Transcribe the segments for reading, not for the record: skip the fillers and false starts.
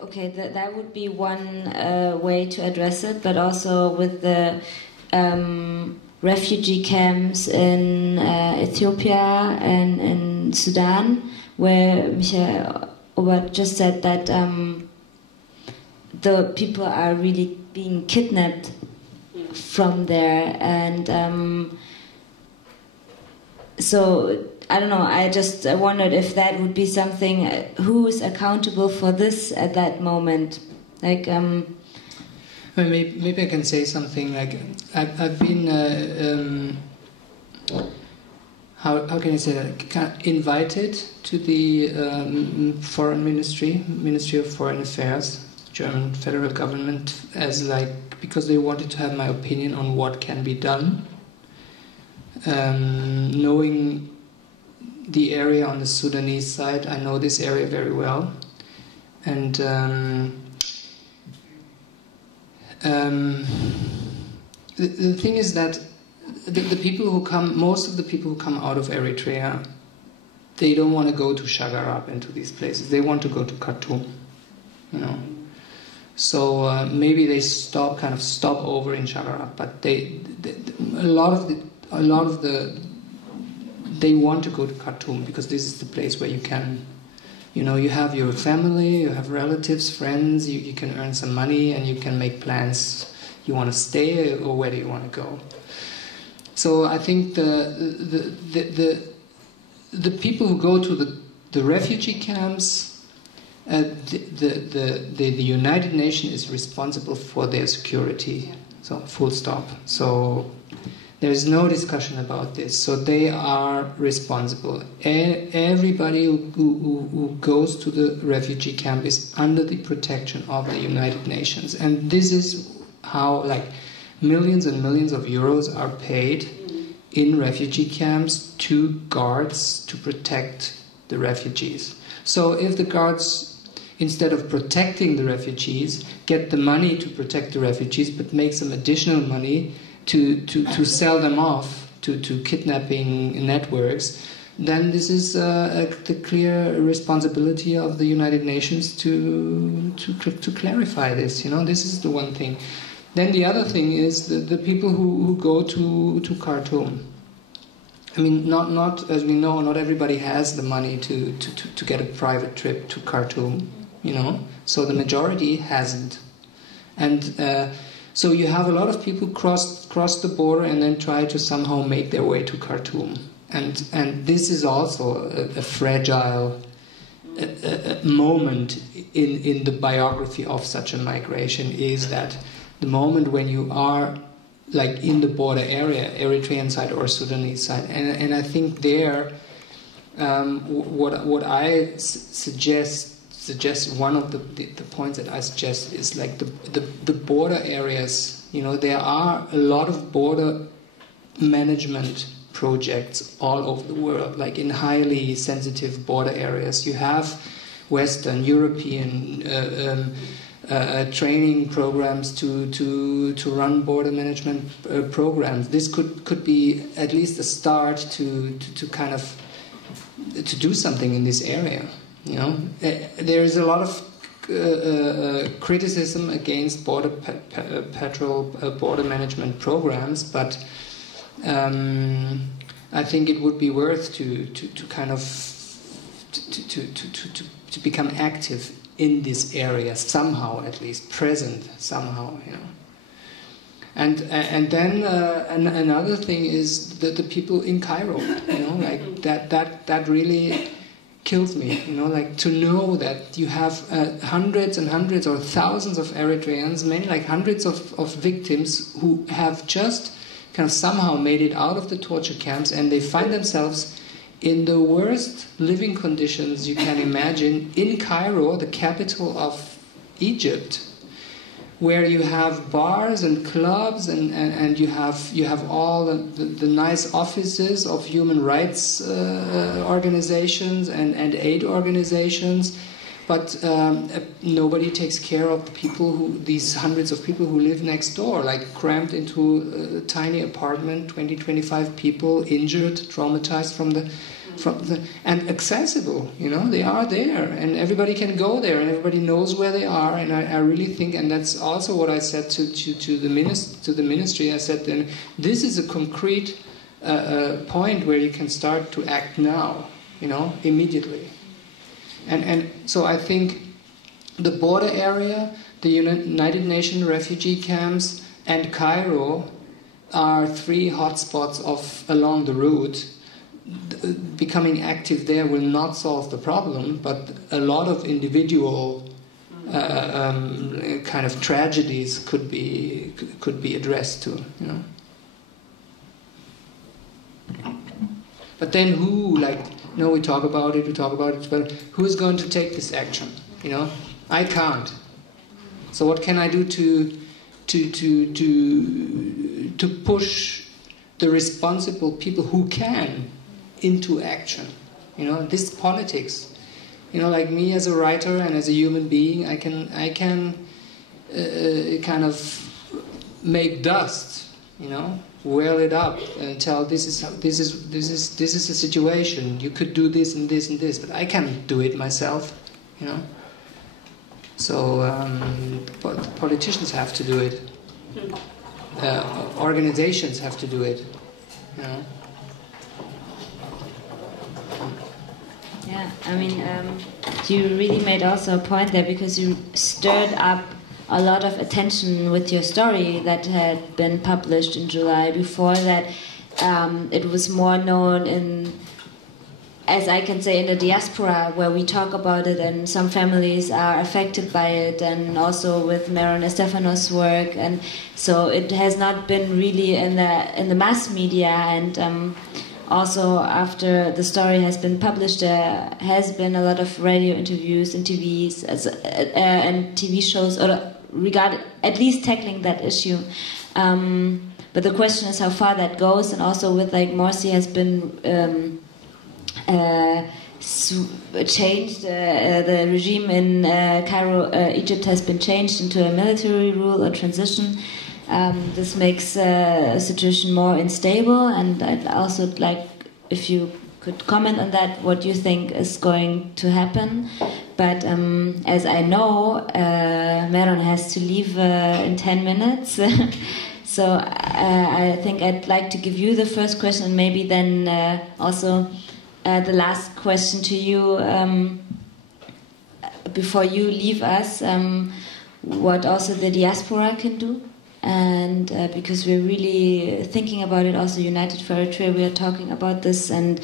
Okay, that would be one way to address it, but also with the refugee camps in Ethiopia and in Sudan, where Obert just said that the people are really being kidnapped from there, and so I don't know, I just wondered if that would be something, who is accountable for this at that moment? Like, maybe I can say something like, I've been, how can I say that, invited to the Foreign Ministry of Foreign Affairs, German federal government, as like, because they wanted to have my opinion on what can be done. Knowing the area on the Sudanese side, I know this area very well, and the thing is that the people who come, most of the people who come out of Eritrea, they don't want to go to Shagarab and to these places. They want to go to Khartoum, you know. So maybe they stop over in Shagarab, but a lot of the they want to go to Khartoum because this is the place where you can, you know, you have your family, you have relatives, friends, you can earn some money and you can make plans. You want to stay or where do you want to go? So I think the people who go to the refugee camps, the United Nations is responsible for their security. So full stop. So there is no discussion about this. So they are responsible. Everybody who goes to the refugee camp is under the protection of the United Nations. And this is how, like, millions and millions of euros are paid in refugee camps to guards to protect the refugees. So if the guards, instead of protecting the refugees, get the money to protect the refugees, but make some additional money to sell them off to kidnapping networks, then this is the clear responsibility of the United Nations to clarify this. You know, this is the one thing. Then the other thing is the people who go to Khartoum. I mean, not as we know, not everybody has the money to get a private trip to Khartoum. You know, so the majority hasn't, and so you have a lot of people cross the border and then try to somehow make their way to Khartoum, and this is also a fragile moment in the biography of such a migration, is that the moment when you are like in the border area, Eritrean side or Sudanese side, and I think there, what I suggest, one of the points that I suggest is like the border areas. You know, there are a lot of border management projects all over the world, like in highly sensitive border areas. You have Western European training programs to run border management programs. This could be at least a start to kind of to do something in this area. You know, there is a lot of criticism against border management programs, but I think it would be worth to kind of to become active in this area somehow, at least present somehow, you know. And then another thing is that the people in Cairo, you know, like that really kills me, you know, like to know that you have hundreds and hundreds or thousands of Eritreans, many like hundreds of victims who have just kind of somehow made it out of the torture camps, and they find themselves in the worst living conditions you can imagine in Cairo, the capital of Egypt, where you have bars and clubs and you have all the nice offices of human rights organizations and aid organizations, but nobody takes care of the people these hundreds of people who live next door, like crammed into a tiny apartment, 20-25 people, injured, traumatized from the and accessible, they are there, and everybody can go there, and everybody knows where they are. And I really think, and that's also what I said to the ministry. I said, then this is a concrete point where you can start to act now, immediately. And so I think the border area, the United Nations refugee camps, and Cairo are 3 hotspots along the route. Becoming active there will not solve the problem, but a lot of individual kind of tragedies could be addressed too. But then who? We talk about it, but who's going to take this action? I can't. So what can I do to push the responsible people who can into action? This politics. Like me as a writer and as a human being, I can kind of make dust, whirl it up and tell this is a situation. You could do this and this and this, but I can't do it myself, So, but politicians have to do it. Organizations have to do it. Yeah, I mean, you really made also a point there, because you stirred up a lot of attention with your story that had been published in July. Before that, it was more known in, as I can say, in the diaspora, where we talk about it, and some families are affected by it, and also with Meron Estefanos' work, and so it has not been really in the mass media. And also, after the story has been published, there has been a lot of radio interviews and and TV shows, or at least tackling that issue. But the question is how far that goes, and also with Morsi has been changed. The regime in Cairo, Egypt, has been changed into a military rule or transition. This makes the situation more unstable, and I'd also like if you could comment on that, what you think is going to happen. But as I know, Meron has to leave in 10 minutes. So I think I'd like to give you the first question, and maybe then also the last question to you before you leave us, what also the diaspora can do. And because we're really thinking about it, also United for Eritrea, we are talking about this. And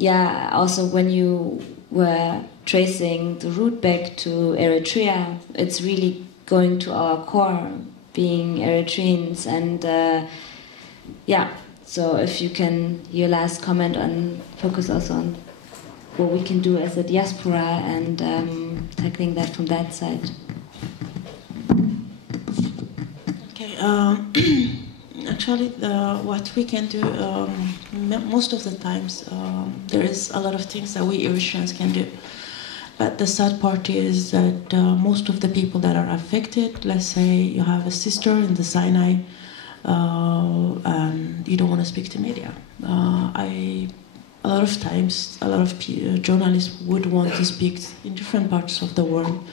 also when you were tracing the route back to Eritrea, it's really going to our core, being Eritreans. And so if you can, your last comment on, focus also on what we can do as a diaspora, and tackling that from that side. Okay, actually what we can do, most of the times there is a lot of things that we Eritreans can do. But the sad part is that most of the people that are affected, let's say you have a sister in the Sinai, and you don't want to speak to media. A lot of times, a lot of journalists would want to speak in different parts of the world.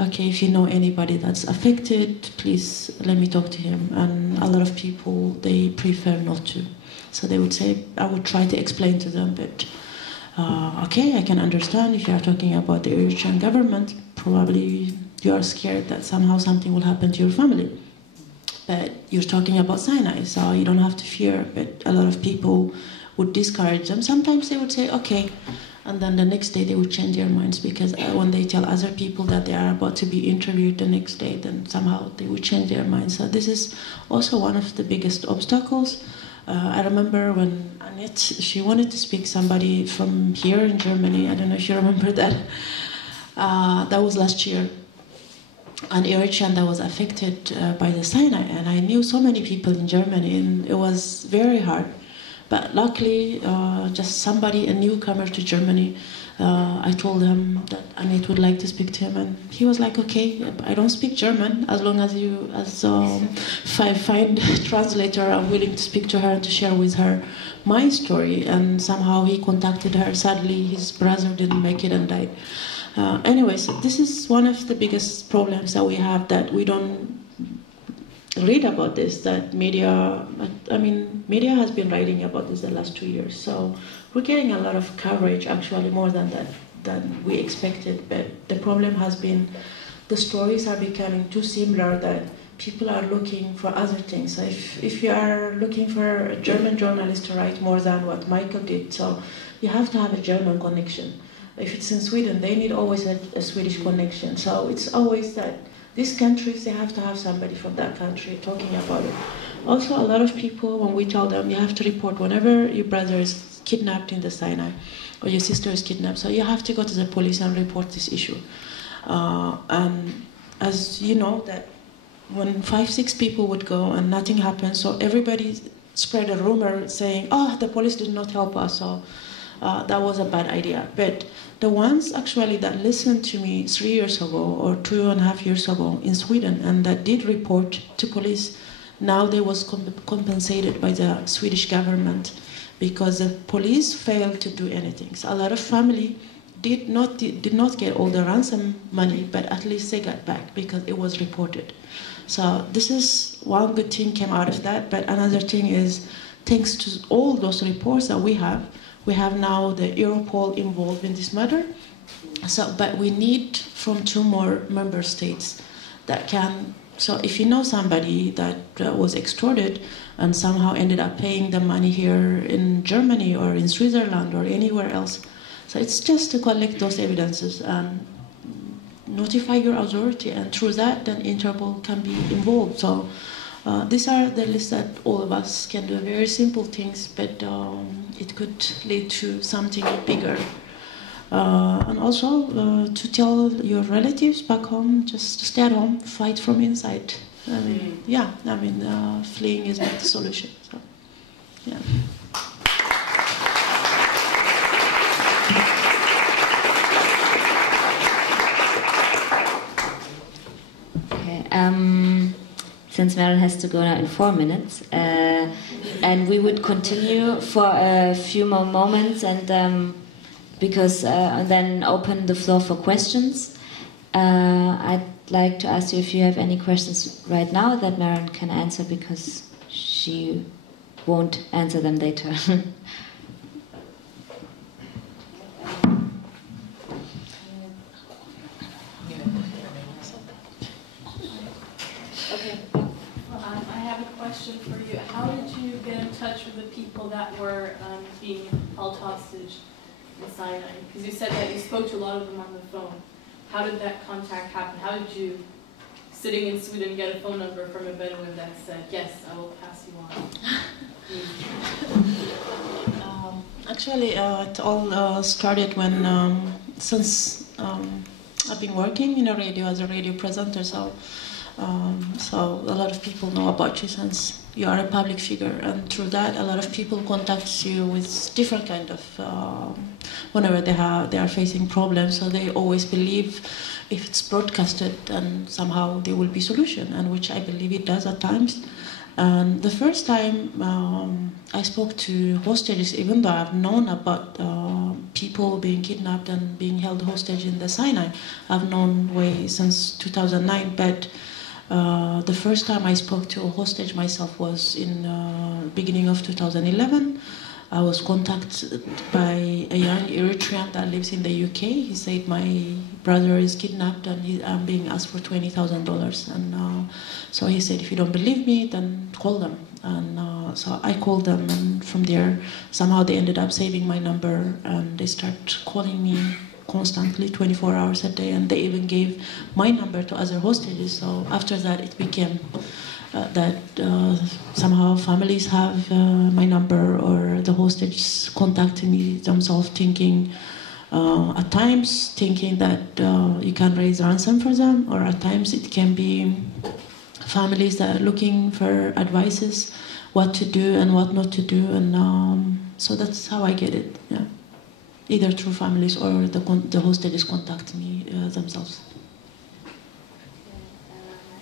Okay, if you know anybody that's affected, please let me talk to him. And a lot of people, they prefer not to. So they would say, I would try to explain to them, but okay, I can understand if you are talking about the Eritrean government, probably you are scared that somehow something will happen to your family. But you're talking about Sinai, so you don't have to fear. But a lot of people would discourage them. Sometimes they would say, okay, and then the next day they would change their minds, because when they tell other people that they are about to be interviewed the next day, then somehow they would change their minds. So this is also one of the biggest obstacles. I remember when Annette, she wanted to speak somebody from here in Germany. I don't know if you remember that. That was last year. an Eritrean that was affected by the Sinai, and I knew so many people in Germany, and it was very hard. But luckily, just somebody, a newcomer to Germany, I told him that Annette would like to speak to him, and he was like, okay, I don't speak German, as long as if I find a translator, I'm willing to speak to her and to share with her my story. And somehow he contacted her. Sadly, his brother didn't make it and died. Anyways, this is one of the biggest problems that we have, that we don't read about this, that media has been writing about this the last 2 years. So we're getting a lot of coverage, actually more than we expected. But the problem has been the stories are becoming too similar that people are looking for other things. So if you are looking for a German journalist to write more than what Michael did, so you have to have a German connection. If it's in Sweden, they need always a Swedish connection. So it's always that these countries, they have to have somebody from that country talking about it. Also, a lot of people, when we tell them, you have to report whenever your brother is kidnapped in the Sinai, or your sister is kidnapped, so you have to go to the police and report this issue. And as you know, that when 5-6 people would go and nothing happened, so everybody spread a rumor saying, oh, the police did not help us, so that was a bad idea. But the ones actually that listened to me 3 years ago or 2.5 years ago in Sweden and that did report to police, now they was compensated by the Swedish government because the police failed to do anything. So a lot of family did not get all the ransom money, but at least they got back because it was reported. So this is one good thing came out of that. But another thing is, thanks to all those reports that we have now the Europol involved in this matter. So, but we need from 2 more member states that can. So if you know somebody that was extorted and somehow ended up paying the money here in Germany or in Switzerland or anywhere else, so it's just to collect those evidences and notify your authority, and through that, then Interpol can be involved. So these are the lists that all of us can do, very simple things, but it could lead to something bigger. And also to tell your relatives back home, just stay at home, fight from inside. I mean, fleeing is not the solution. So, yeah. Since Meron has to go now in 4 minutes, and we would continue for a few more moments, and and then open the floor for questions. I'd like to ask you if you have any questions right now that Meron can answer, because she won't answer them later. Question for you. How did you get in touch with the people that were being held hostage in Sinai? Because you said that you spoke to a lot of them on the phone. How did that contact happen? How did you, sitting in Sweden, get a phone number from a Bedouin that said, yes, I will pass you on? Actually, it all started when, since I've been working in a radio as a radio presenter, so a lot of people know about you since you are a public figure, and through that a lot of people contact you with different kind of whenever they are facing problems. So they always believe if it's broadcasted, then somehow there will be solution, and which I believe it does at times. And the first time I spoke to hostages, even though I've known about people being kidnapped and being held hostage in the Sinai, I've known way since 2009, but the first time I spoke to a hostage myself was in beginning of 2011. I was contacted by a young Eritrean that lives in the UK. He said, my brother is kidnapped and I'm being asked for $20,000. And so he said, if you don't believe me, then call them. And so I called them, and from there, somehow they ended up saving my number, and they started calling me constantly, 24 hours a day, and they even gave my number to other hostages. So after that, it became that somehow families have my number, or the hostages contacting me themselves, thinking At times thinking that you can raise ransom for them, or at times it can be families that are looking for advices, what to do and what not to do, and so that's how I get it. Yeah, either through families or the hostages contact me themselves. I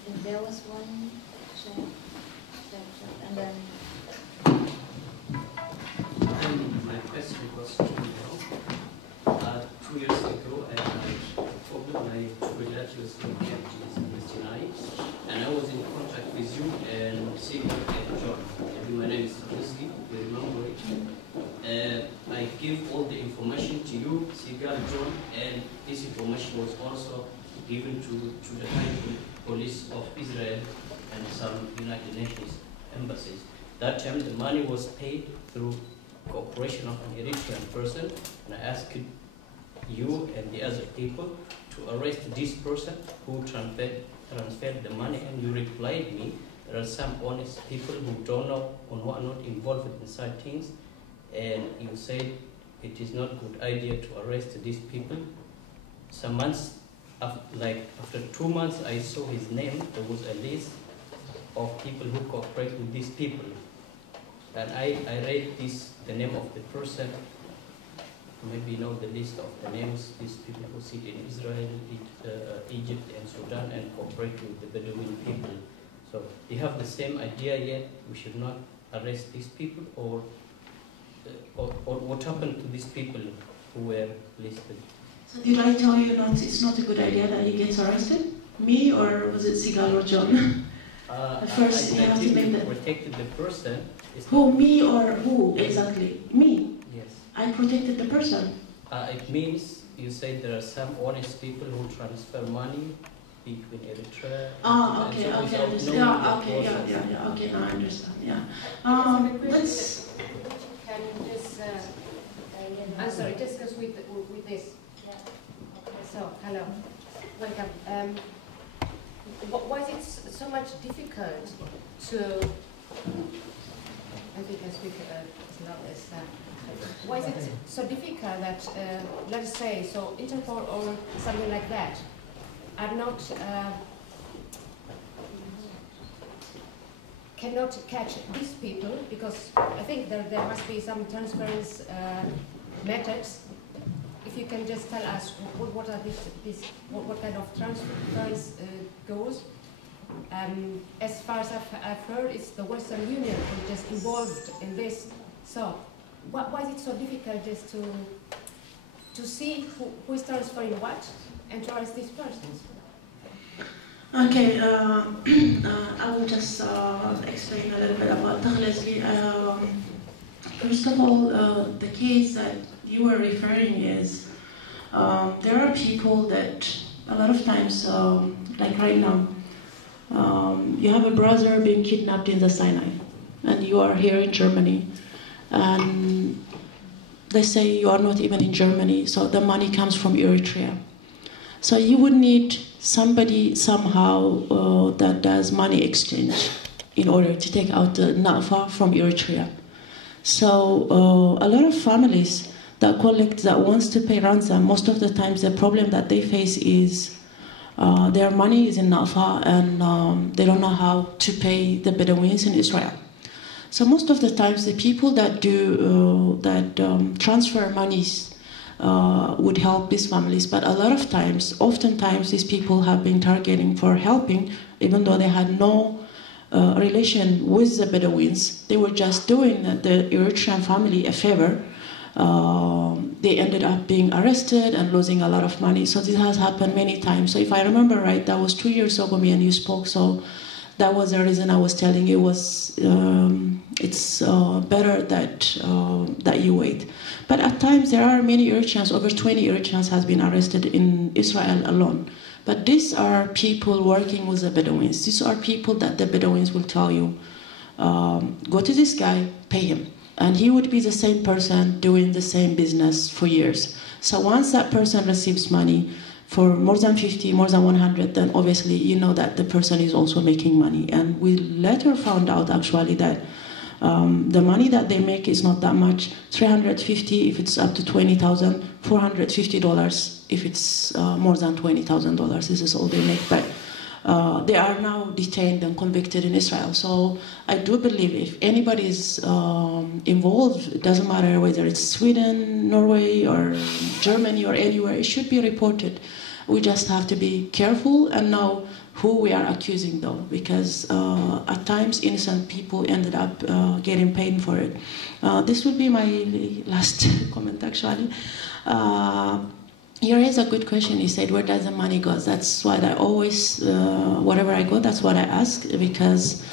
think there was one chat, and then. My question was, 2 years ago, I had a problem. My relatives were kept in Sinai, and I was in contact with you and Sigmund and John. And my name is Journalistin, you remember it. I gave all the information to you, Sigal, John, and this information was also given to the high police of Israel and some United Nations embassies. That time the money was paid through cooperation of an Eritrean person, and I asked you and the other people to arrest this person who transferred the money, and you replied me, there are some honest people who don't know or who are not involved inside things, and you said it is not a good idea to arrest these people. Some months, after 2 months, I saw his name. There was a list of people who cooperate with these people, and I read the name of the person. Maybe you know the list of the names, these people who sit in Israel, Egypt and Sudan and cooperate with the Bedouin people. So do you have the same idea yet? We should not arrest these people, or what happened to these people who were listed? So did I tell you it's not a good idea that he gets arrested? Me, or was it Sigal or John? At first, I you have to make that. protected the person. Who, me or who exactly? Me. Yes. I protected the person. It means you say there are some honest people who transfer money between Eritrea. Okay, and so understand. Yeah, okay, now I understand. Yeah. Let's. Can you just answer? It just goes with this. Yeah. Okay. So, hello, welcome. Why is it so much difficult to? I think I speak as loud as. Why is it so difficult that, let's say, so Interpol or something like that are not, cannot catch these people, because I think there must be some transference methods. If you can just tell us what are what kind of transference goes. As far as I've heard, it's the Western Union who just involved in this. So, why is it so difficult just to see who is transferring what and to arrest these persons? Okay, I will just explain a little bit about Taglazli. First of all, the case that you were referring is there are people that a lot of times, like right now, you have a brother being kidnapped in the Sinai, and you are here in Germany, and they say you are not even in Germany, so the money comes from Eritrea. So you would need somebody somehow that does money exchange in order to take out the nafa from Eritrea. So a lot of families that wants to pay ransom, most of the times the problem that they face is their money is in nafa, and they don't know how to pay the Bedouins in Israel. So most of the times the people that do transfer monies would help these families, but a lot of times, oftentimes these people have been targeting for helping, even though they had no relation with the Bedouins. They were just doing the Eritrean family a favor. They ended up being arrested and losing a lot of money. So this has happened many times. So if I remember right, that was 2 years ago me and you spoke. So that was the reason I was telling you was it's better that you wait. But at times there are many Eritreans, over 20 Eritreans has been arrested in Israel alone. But these are people working with the Bedouins. These are people that the Bedouins will tell you, go to this guy, pay him. And he would be the same person doing the same business for years. So once that person receives money for more than 50, more than 100, then obviously you know that the person is also making money. And we later found out actually that The money that they make is not that much. $350 if it's up to $20,000, $450 if it's more than $20,000. This is all they make. But they are now detained and convicted in Israel. So I do believe if anybody is involved, it doesn't matter whether it's Sweden, Norway, or Germany, or anywhere, it should be reported. We just have to be careful and know who we are accusing, though, because at times innocent people ended up getting paid for it. This would be my last comment, actually. You raised a good question. You said, where does the money go? That's what I always, wherever I go, that's what I ask, because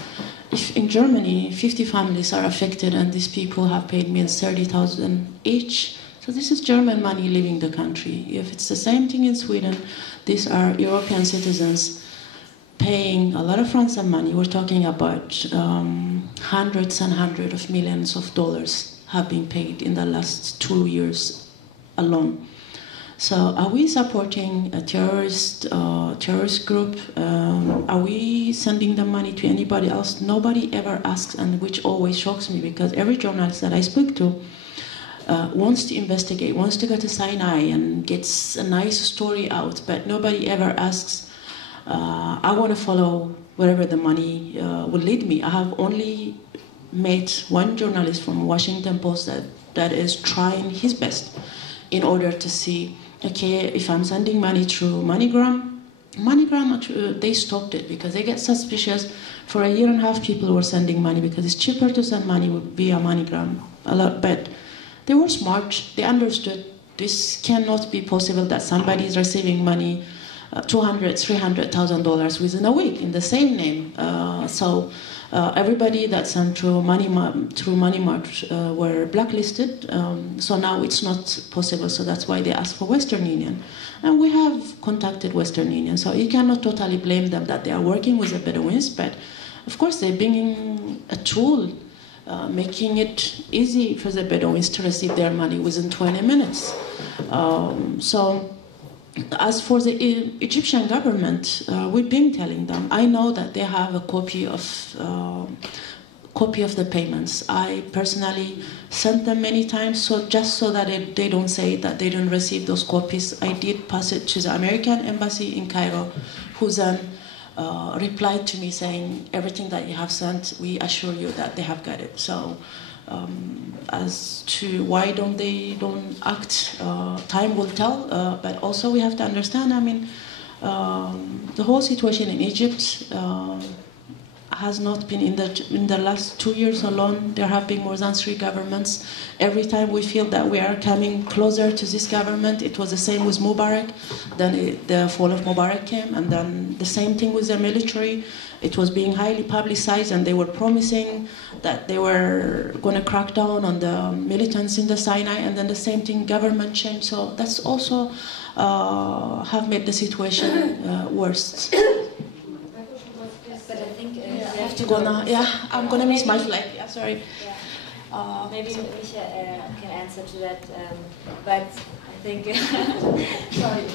if in Germany 50 families are affected and these people have paid me $30,000 each, so this is German money leaving the country. If it's the same thing in Sweden, these are European citizens paying a lot of ransom money. We're talking about hundreds and hundreds of millions of dollars have been paid in the last 2 years alone. So are we supporting a terrorist group? Are we sending the money to anybody else? Nobody ever asks, and which always shocks me, because every journalist that I speak to wants to investigate, wants to go to Sinai and gets a nice story out, but nobody ever asks, I want to follow wherever the money will lead me. I have only met one journalist from Washington Post that is trying his best in order to see, okay, if I'm sending money through MoneyGram, they stopped it because they get suspicious. For 1.5 years, people were sending money because it's cheaper to send money via MoneyGram. But they were smart. They understood this cannot be possible that somebody is receiving money, $200,000, $300,000 within a week in the same name. So everybody that sent through Money Mart were blacklisted. So now it's not possible. So that's why they asked for Western Union. And we have contacted Western Union. So you cannot totally blame them that they are working with the Bedouins. But of course, they're bringing a tool, making it easy for the Bedouins to receive their money within 20 minutes. So as for the Egyptian government, we've been telling them. I know that they have a copy of the payments. I personally sent them many times, so just so that they don't say that they don't receive those copies, I did pass it to the American embassy in Cairo, who then replied to me saying, everything that you have sent, we assure you that they have got it. So as to why don't act, time will tell, but also we have to understand, I mean, the whole situation in Egypt has not been in the last 2 years alone. There have been more than 3 governments. Every time we feel that we are coming closer to this government, it was the same with Mubarak. Then the fall of Mubarak came, and then the same thing with the military. It was being highly publicized, and they were promising that they were going to crack down on the militants in the Sinai, and then the same thing, government change. So that's also have made the situation worse. But I think you have to go now. Yeah, I'm going to miss my flight. Yeah, sorry. Yeah. Maybe Micha can answer to that, but I think sorry.